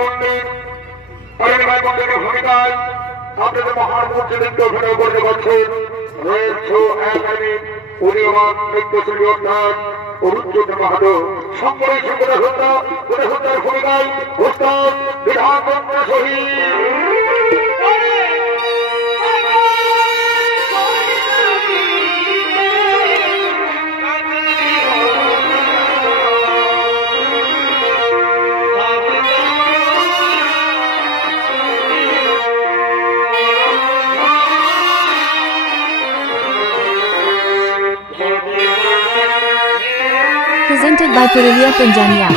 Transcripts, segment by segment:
মন্দির পরিবার মন্দিরের ভূমিকায় আপনাদের মহান মূর্তিদেরকে অভিনয় করতে পারছেন রয়েছে একাডেমি উদীয়মান নৃত্যশিল্পী অর্থাৎ অরুণচন্দ্র মাহাতো সম্পর্কে হত্যার ভূমিকায় ওস্তাদ বিধানচন্দ্র শহীদ। Presented by Purulia Pinjania.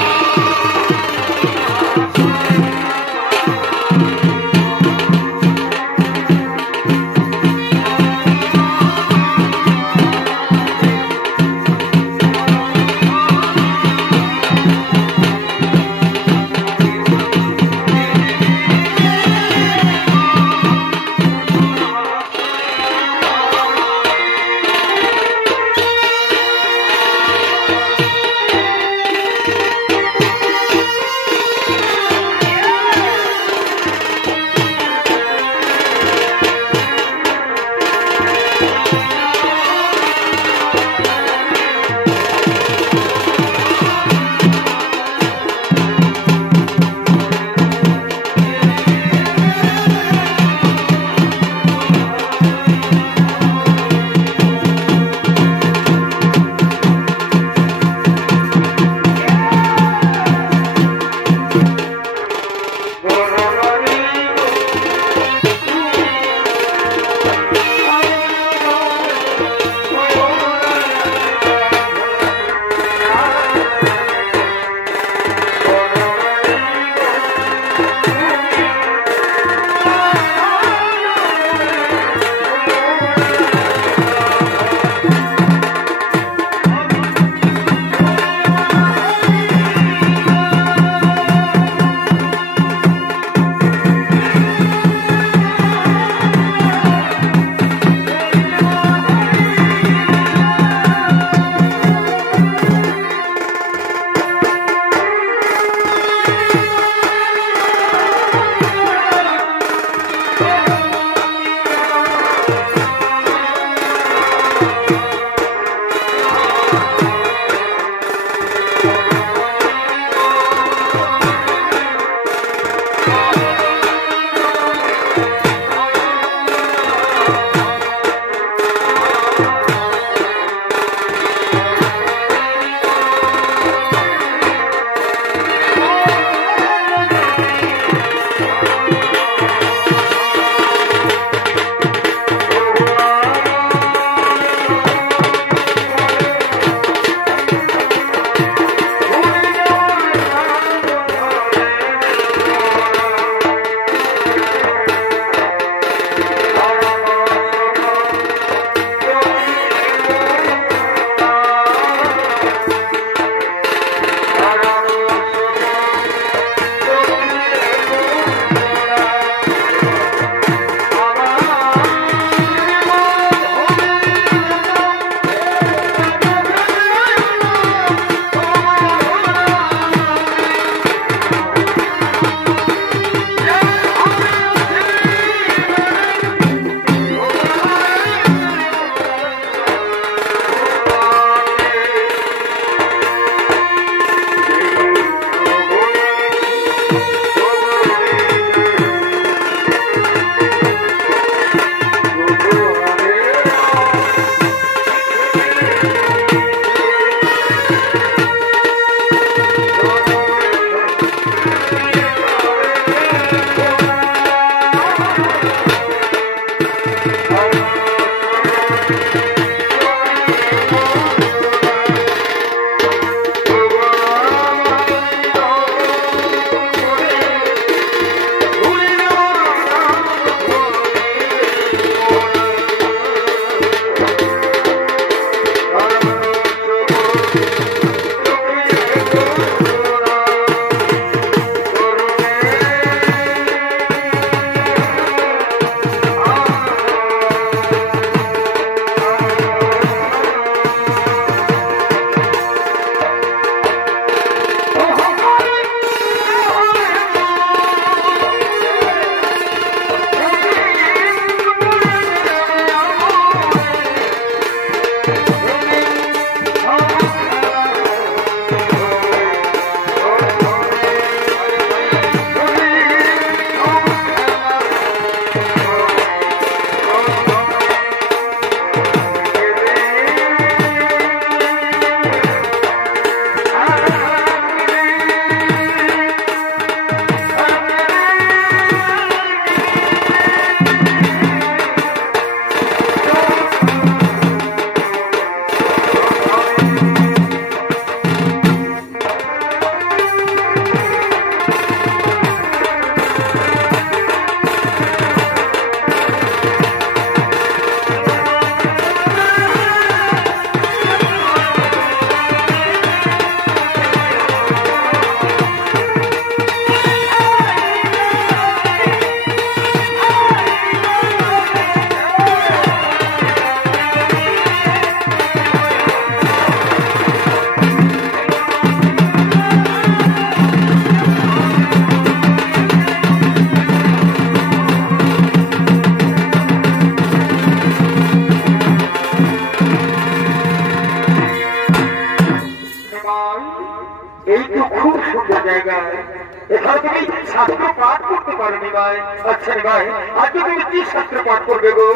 এখানে তুমি শাস্ত্র পাঠ করতে পারোনি ভাই। আচ্ছা রে ভাই, আজকে তুমি কি শাস্ত্র পাঠ করবে গো?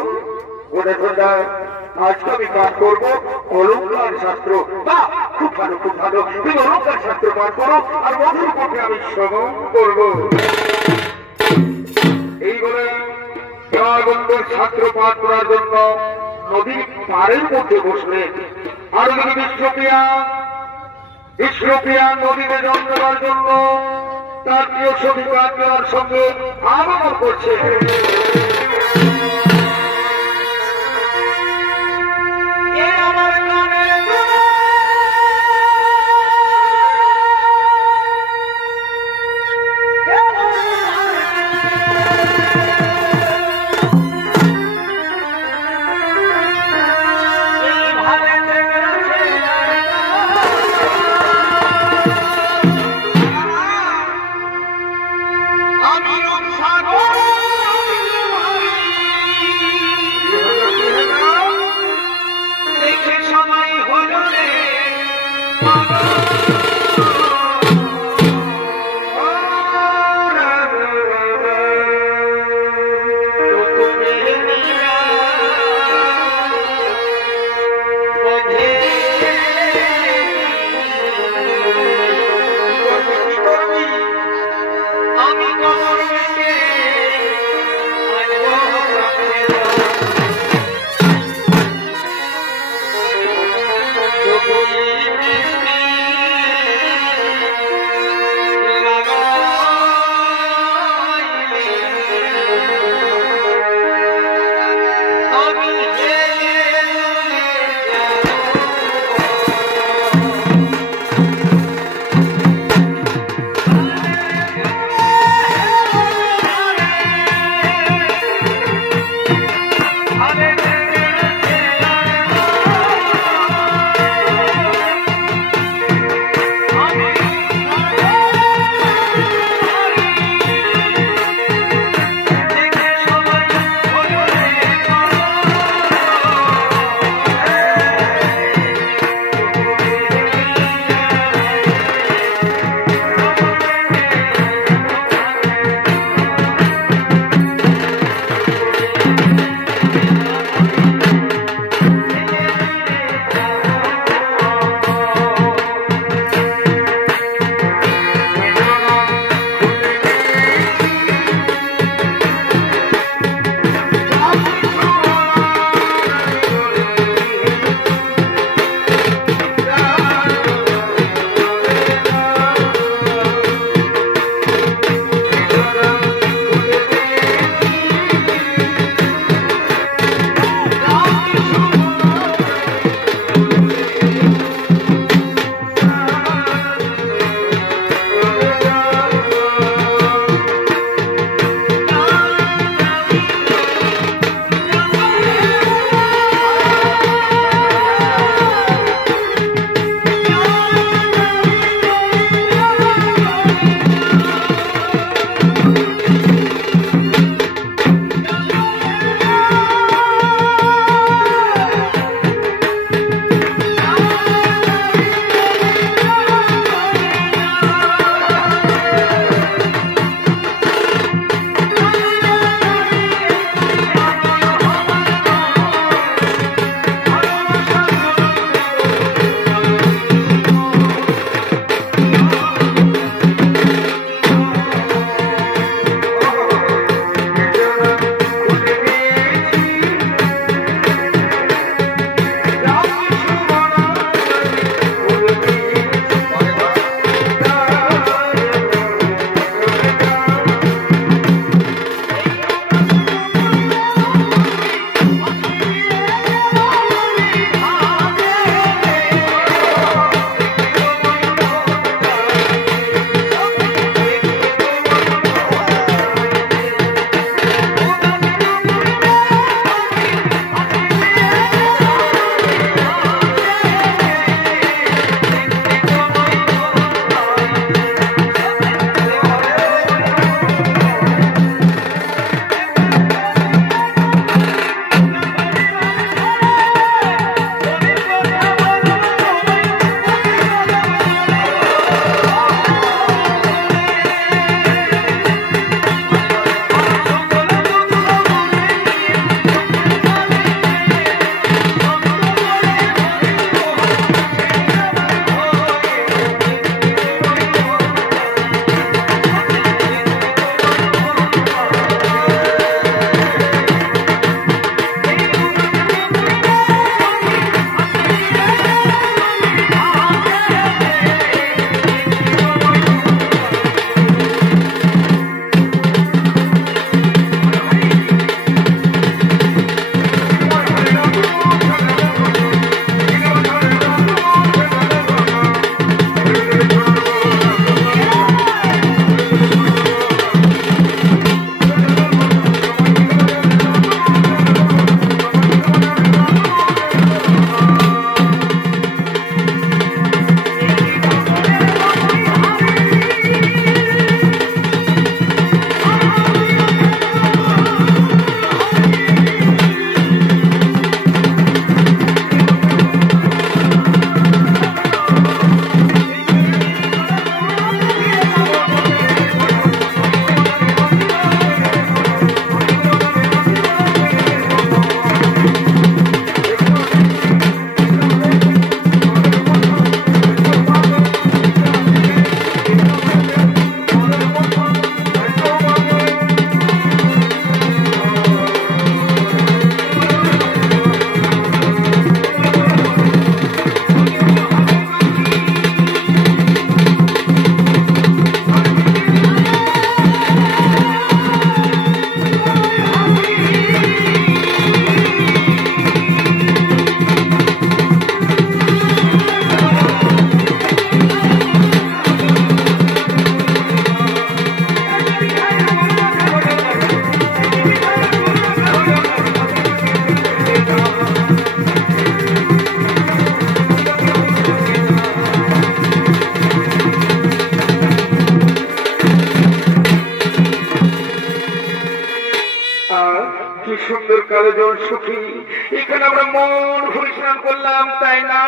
বলে সন্ধ্যায় আজকে আমি পাঠ করবো অলঙ্কার শাস্ত্র। বা খুব ভালো, খুব ভালো, তুমি অলঙ্কার শাস্ত্র পাঠ করো আর মধুর পক্ষে আমি শ্রবণ করবো। এই বলে জয়বন্ধুর শাস্ত্র পাঠ করার জন্য নদীর পাড়ের মধ্যে বসলেন। আর ওদিকে বিষ্ণুপ্রিয়া নদীতে জল দেওয়ার জন্য তার প্রিয় সখী কাকিমার সঙ্গে আগমন করছে। সুন্দর কালো জল সুখী, এখানে আমরা মন ভরে স্নান করলাম, তাই না?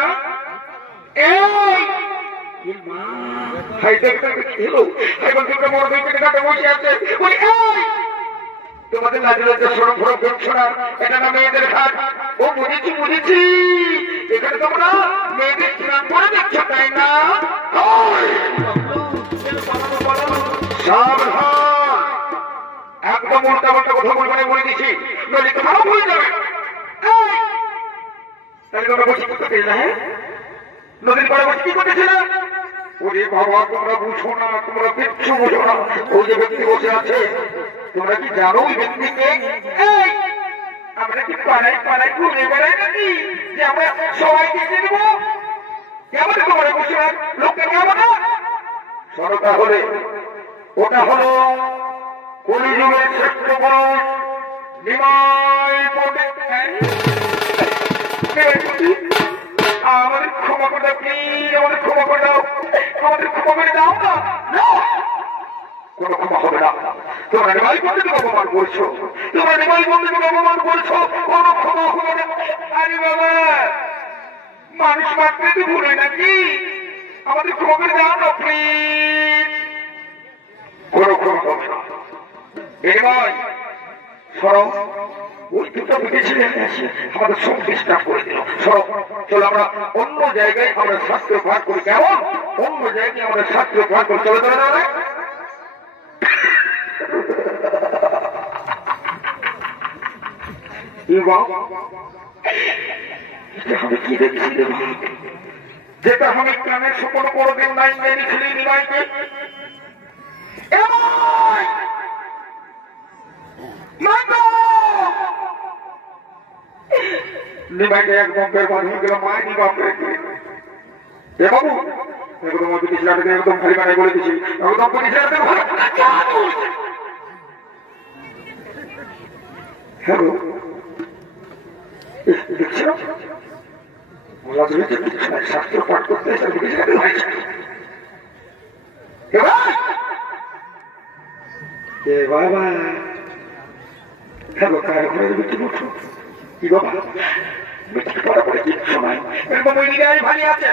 তোমাদের লাজে লজ্জা সরম ফরম করছো না, এটা না মেয়েদের ঘাট। ও বুঝেছি বুঝেছি, এখানে তোমরা মেয়েদের স্নান করে দেখছো, তাই না? একদম উল্টা পাল্টা কথা বলবো না, বলে দিচ্ছি, নদী তো খারাপ হয়ে যাবে। তাহলে তোমরা বসে করতে পেরে না? হ্যাঁ, নদীর পরে বসে কি করতেছিল? ওরে বাবা, তোমরা বুঝো না, তোমরা কিচ্ছু বুঝো না। ওই যে ব্যক্তি বসে আছে, তোমরা কি জানো ওই ব্যক্তিকে? আমরা কি পাড়ায় পাড়ায় ঘুরে বেড়াই নাকি যে আমরা সবাইকে দিয়ে দেবো? কেমন তোমার বসে লোককে কেমন? শোনো তাহলে, ওটা হলো কলিযুগের শ্রেষ্ঠ পুরুষ নিমাই পণ্ডিত। আমাদের ক্ষমা করে দাও প্লিজ, আমাদের ক্ষমা করে দাও, আমাদের ক্ষমা করে দাও না। কোনো ক্ষমা হবে না। তোমরা নিমাই পণ্ডিতকে অপমান করছো, তোমরা নিমাই পণ্ডিতকে অপমান করছো, কোনো ক্ষমা হবে না। আরে বাবা, মানুষ মাত্রে তো ভুলে নাকি? আমাদের ক্ষমা করে দাও না প্লিজ। কোনো ক্ষমা হবে না। এবার সরব ওই দুটো বুঝেছিলেন, আমাদের সব ডিস্টার্ব করে দিল। সরব চলো আমরা অন্য জায়গায় আমরা শাস্ত্র পাঠ করি। কেমন? অন্য জায়গায় আমরা শাস্ত্র পাঠ করি। চলে চলে যাবে। আমি কি দেখছি যেটা আমি কানের সপন কোনোদিন নাই মেরেছিলি নিমাইকে। নিমাইকে একদম বেরবাদ হয়ে গেল। মাইনি বাপরে এ বাবু, একদম একদম খালি বানাই বলে দিচ্ছি, একদম হ্যালো দেখছি শাস্ত্র পাঠ করতে বাবা। হ্যালো, কার ঘরে বিক্রি করছো? কি বাবা বিক্রি করা করে কি সময় এরকম ওই দিকে ভারী আছে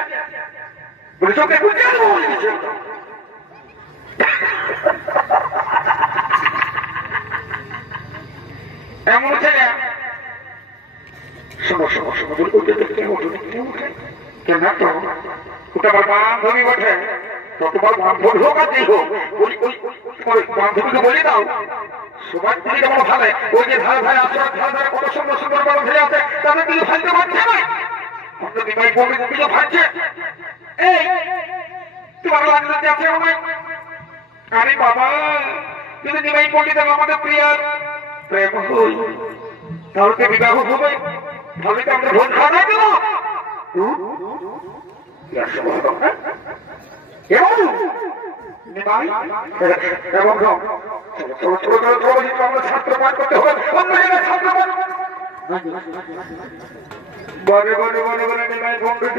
বলে চোখে এমন হচ্ছে না। শোনো শোনো শোনো বলে ওটা দেখতে ওঠে দেখতে উঠে কেন তো ওটা আমার বান্ধবী ওঠে, তোমার বান্ধবী হোক আর যেই হোক, ওই বান্ধবীকে বলে দাও সবার দিকে যেমন ভালো। ওই যে ধারে ধারে আসার ধারে ধারে কত সুন্দর সুন্দর বড় ধরে আছে, তাদের দিকে ফালতে পারছে না। আপনার বিবাহ পণ্ডিত দিকে ফালছে। এই তোমার লাগলে আছে আমায়? আরে বাবা, কিন্তু নিমাই পণ্ডিত আমাদের প্রিয়ার প্রেম হই, তাহলে তো বিবাহ হবে, তাহলে তো আমরা ভোট খাওয়া দেব। ছাত্র পাঠ করতে হবে, অন্য জায়গায় ছাত্র পাঠ বলে বলে বলে বলে নিমাই পণ্ডিত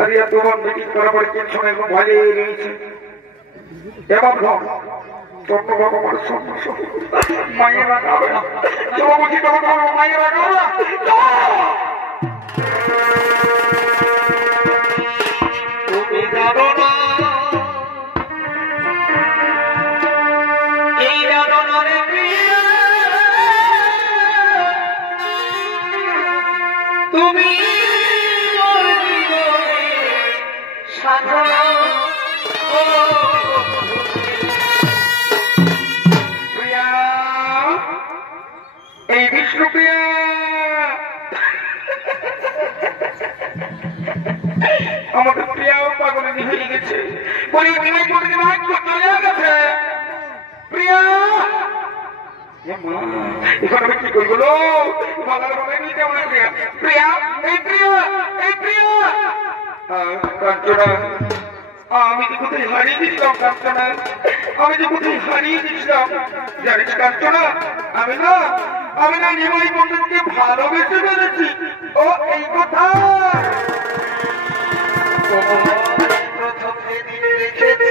আরে তোমার মিটিং করার পরে টেনশন একদম ভালো রয়েছে। এবার তন্ন বাবা আমার সমস্যা মায়ের রাখাবে না, তোমার বুঝি তোমার মায়ের রাখাবে না। তুমি জানো না এই জানো না রে তুমি প্রিয়া, এই বিষ্ণু প্রিয়া আমাদের প্রিয়াও পাগলে হয়ে গেছে। বলি চলে গেছে প্রিয়া। এখন আমি কি করবো? প্রিয়া এই প্রিয়া এই প্রিয়া কাঞ্চনা, আমি যে কোথায় হারিয়ে দিচ্ছিলাম কাঞ্চনা, আমি যে কোথায় হারিয়ে দিচ্ছিলাম জানিস কাঞ্চনা? আমি না আমি না নিমাই পণ্ডিতকে ভালোবেসে ফেলেছি। ও এই কথা প্রথম যেদিন দেখেছি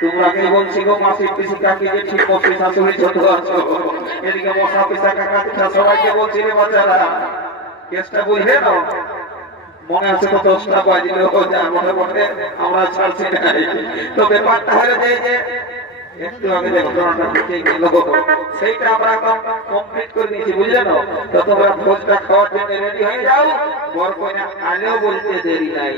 তোমরা কে বলছি গো মাসির পিসি কাকি যে ঠিক মতো শাশুড়ি ছোট আছো এদিকে মশা পিসা কাকা পিসা সবাইকে বলছি রে বাচ্চারা কেসটা বুঝলে না মনে আছে তো 10টা বাজিলে মনে মনে আমরা ছাড়ছি না তো ব্যাপারটা হলো যে একটু আগে যে ঘটনাটা ঘটে গেল সেইটা আমরা এখন কমপ্লিট করে নিয়েছি বুঝলে না তো তোমরা ভোজটা খাওয়ার জন্য রেডি হয়ে যাও বর কইনা আলেও বলতে দেরি নাই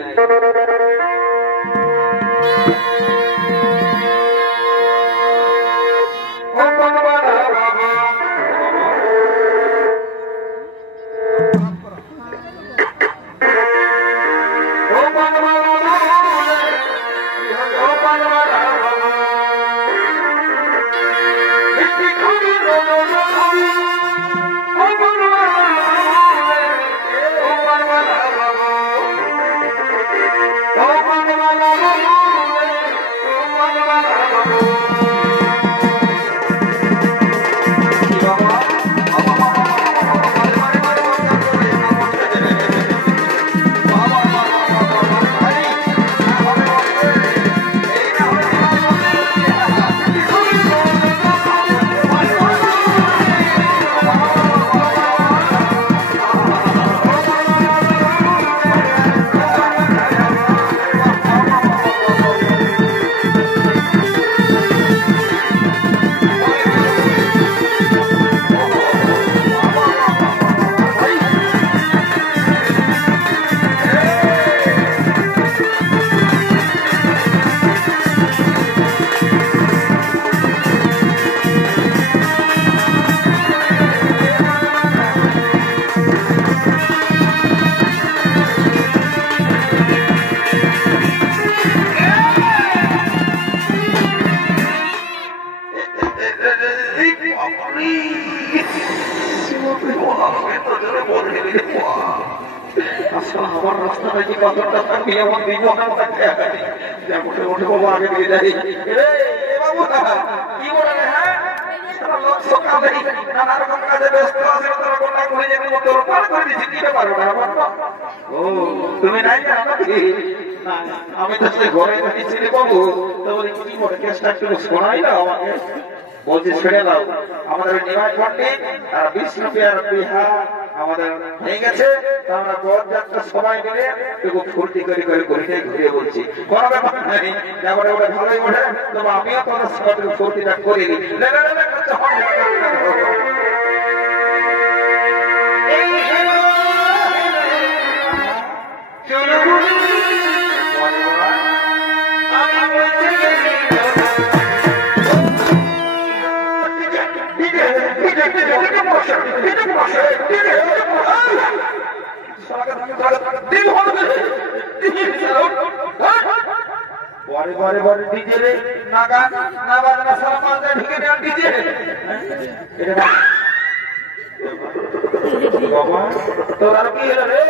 তুমি নাই আমি তো ঘরে ছেলে পাবো তাহলে কি করে কেসটা একটু শোনাই না আমাকে বলছি ছেড়ে দাও আমাদের নিমাই পণ্ডিত আর 20 রুপিয়ার বিহা আমাদের হয়ে গেছে আমরা বরযাত্রা সময় মিলে একটু ফুর্তি করে করে ঘুরিয়ে ঘুরিয়ে বলছি কোনো ব্যাপার নাই তারপরে ওটা ভালোই ওঠে তবে আমিও তোমার সাথে ফুর্তিটা করে নিই বারে বারে বারে ডিজে রে না গান না বাজনা সারা মালটা ঢুকে দেন ডিজে বাবা তোর কি হলো রে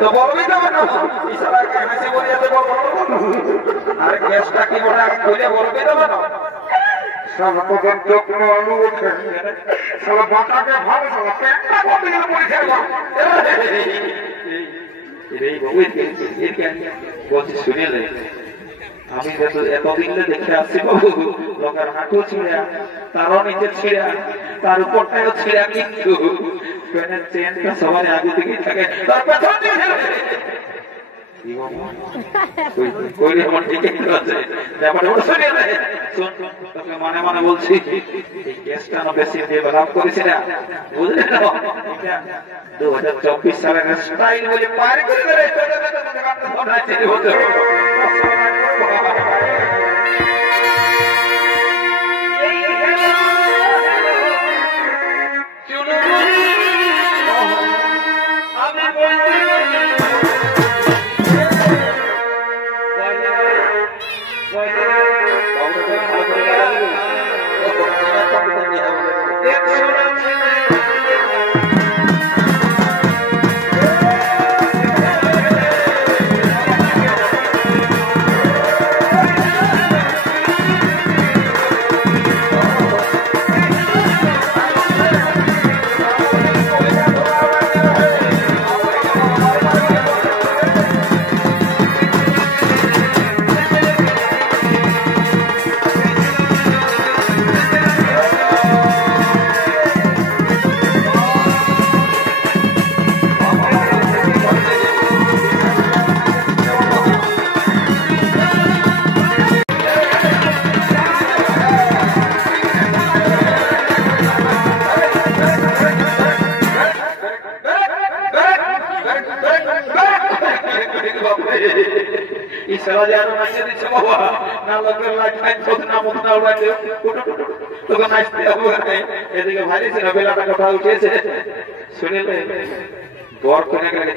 তো বলবি তো না ইশারা কে হাসি বলি এত বল আর গ্যাসটা কি বড় কইলে বলবি তো না সব প্রকার যত্ন আলু ওঠে সব বাটাকে ভালো সব পেটটা কত দিন পরিষ্কার কর এই বাবু বলছি শুনিলে আমি এতদিন দেখে আসছি বাবু লোকের হাঁটু ছিঁড়া তারও নিচে ছিঁড়া তার উপরটাও ছিঁড়া কিন্তু পেনের চেনটা সবার আগে থেকেই থাকে তার পেছন দিয়ে মানে মানে বলছি এই গ্যাসটা বেশি দিয়ে ব্যবহার করেছি না বুঝলে 2024 সালের স্টাইল বলে পার করে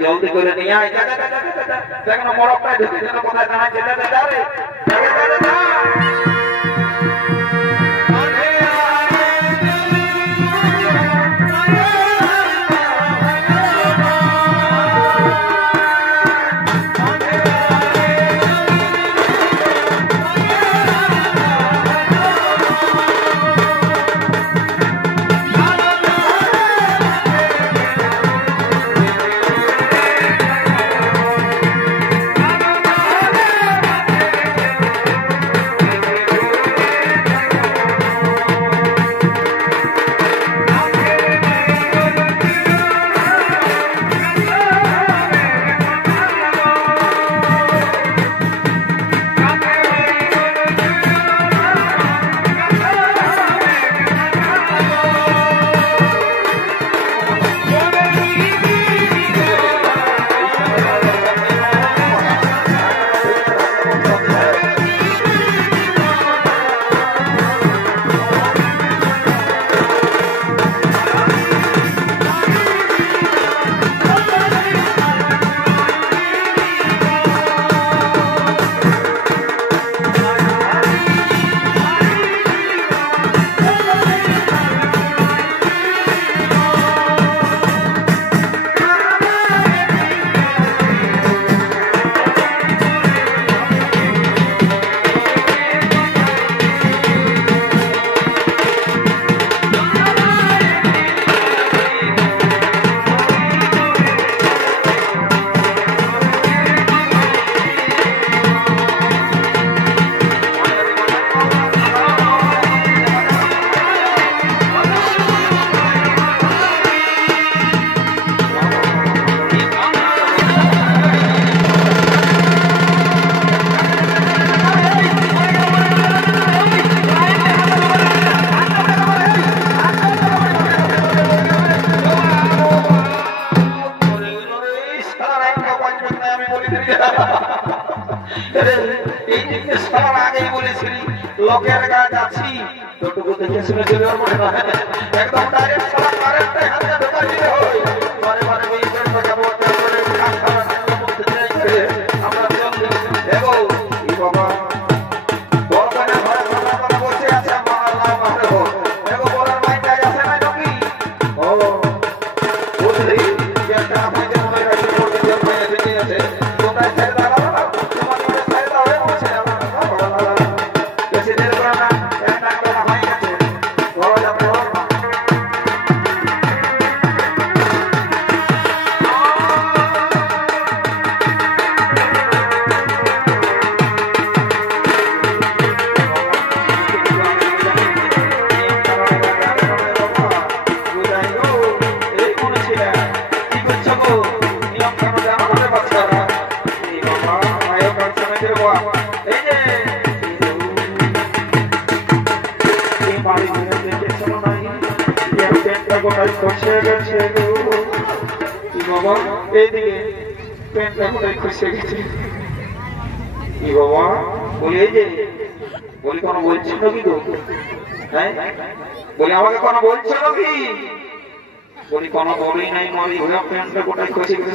জলদি করে নিয়ে আয় দেখো মরকটাই ঢুকে যেন কোথায় দাঁড়ায় যেতে যাবে লোকের কাজ আছি তোটুকু দেখে শুনে চলে একদম ডাইরেক্ট সারা কারেন্টে হাতে ঢোকা দিতে হয় বারে বারে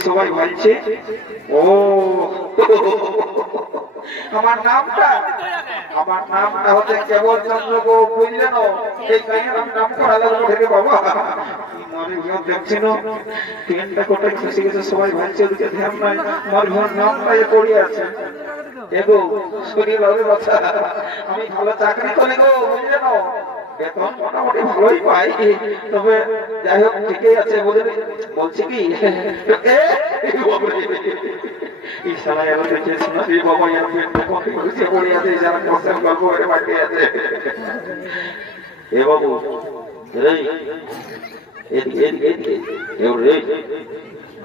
সবাই বলছে ও আমার নামটা হচ্ছে কেবল চন্দ্র গো, বুঝলেন? এই নাম করা লাগলো থেকে বাবা দেখছি না পেনটা কোথায় খুশি গেছে, সবাই ভাবছে ওদিকে ধ্যান নাই, আমার ঘর নামটা পড়ে আছে। দেখো শরীর আমি ভালো চাকরি করি গো, বুঝলেন? বেতন মোটামুটি ভালোই পাই, তবে যাই হোক ঠিকই আছে। বলছি কি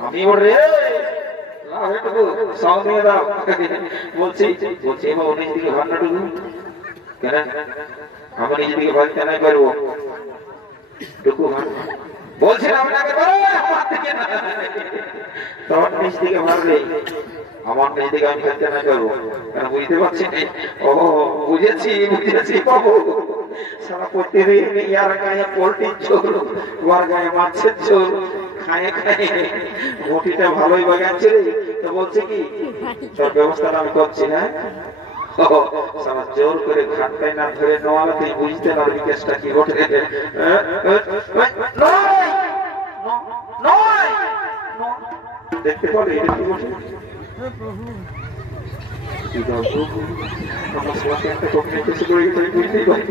আমি ওরে বলছি এবার নিজ দিকে ভান্ডা ঢুকু কেন, আমি নিজ দিকে ভাগ কেন করবো ঢুকু বলছিলাম তোমার নিজ দিকে ভাবলে আমার নিজ দিকে আমি খেলতে না করবো কেন বুঝতে পারছি না। ও বুঝেছি বাবু, সারা প্রতিদিন ইয়ার গায়ে পোল্ট্রির ঝোল, ওর গায়ে মাছের ঝোল খায়ে ঘটিটা ভালোই বাগাচ্ছে রে। তো বলছে কি তোর ব্যবস্থাটা আমি করছি। হ্যাঁ জোর করে ঘাটটাই না ধরে নেওয়ালে তুই বুঝতে পারবি কেসটা কি ঘটে। দেখতে পাবে এটা কি বলছে আমার সবাইকে একটা কমে কিছু করে গেছে, বুঝতেই পারি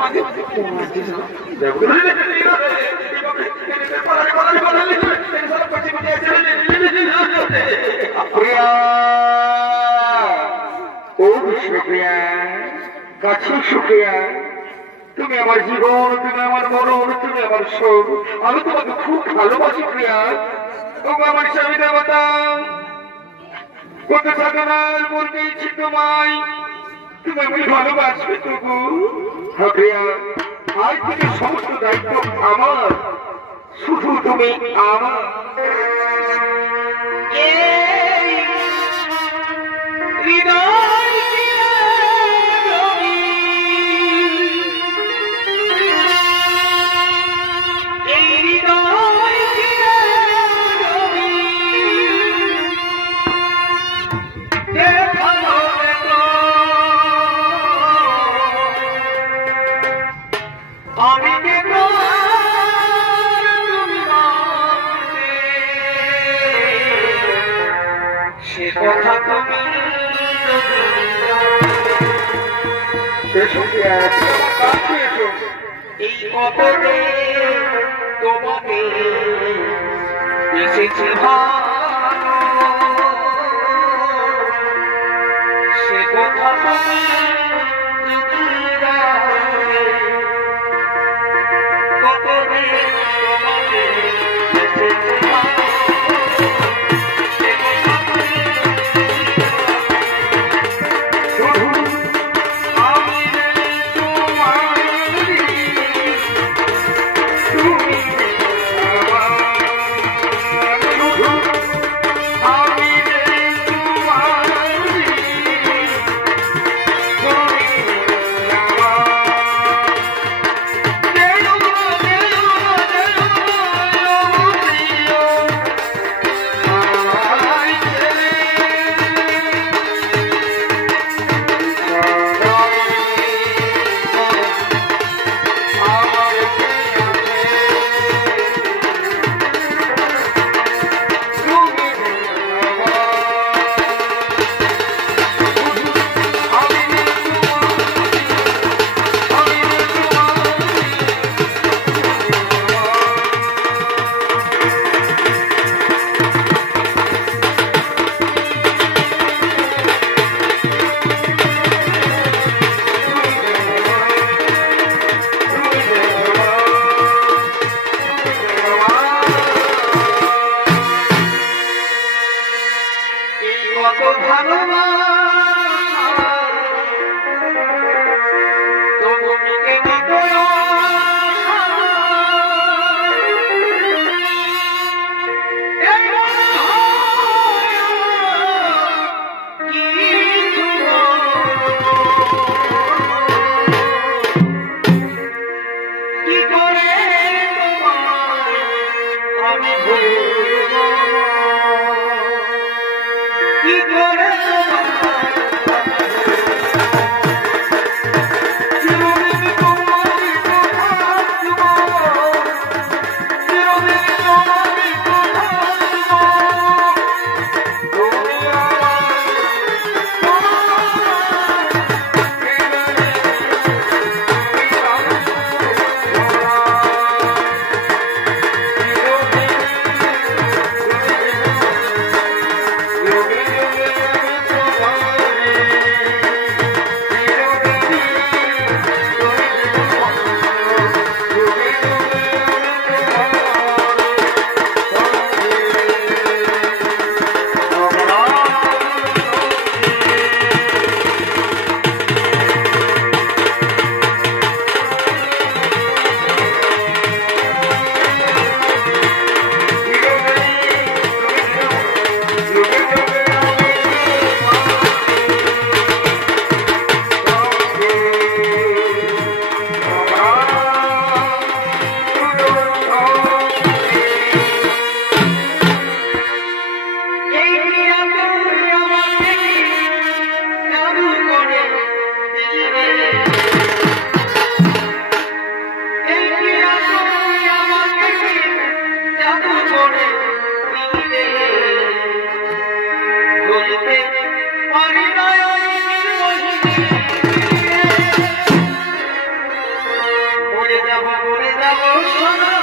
ও বিষ্ণুপ্রিয়া, কাছে সুপ্রিয়া, তুমি আমার জীবন, তুমি আমার মরণ, তুমি আমার সুখ। আমি তোমাকে খুব ভালোবাসি প্রিয়া। ও আমার স্বামী দেবতা, কত সাধনার মন দিয়েছি তোমায়, তুমি আমি ভালোবাসবে তবু। হ্যাঁ প্রিয়া, আজ থেকে সমস্ত দায়িত্ব আমার, শুধু তুমি আমার। এই কতরে তোমাকে এসেছি ভালো, সে কথা তুমি যদি রাখে, কতরে তোমাকে এসেছি ভালো, সে কথা তুমি মরে যাব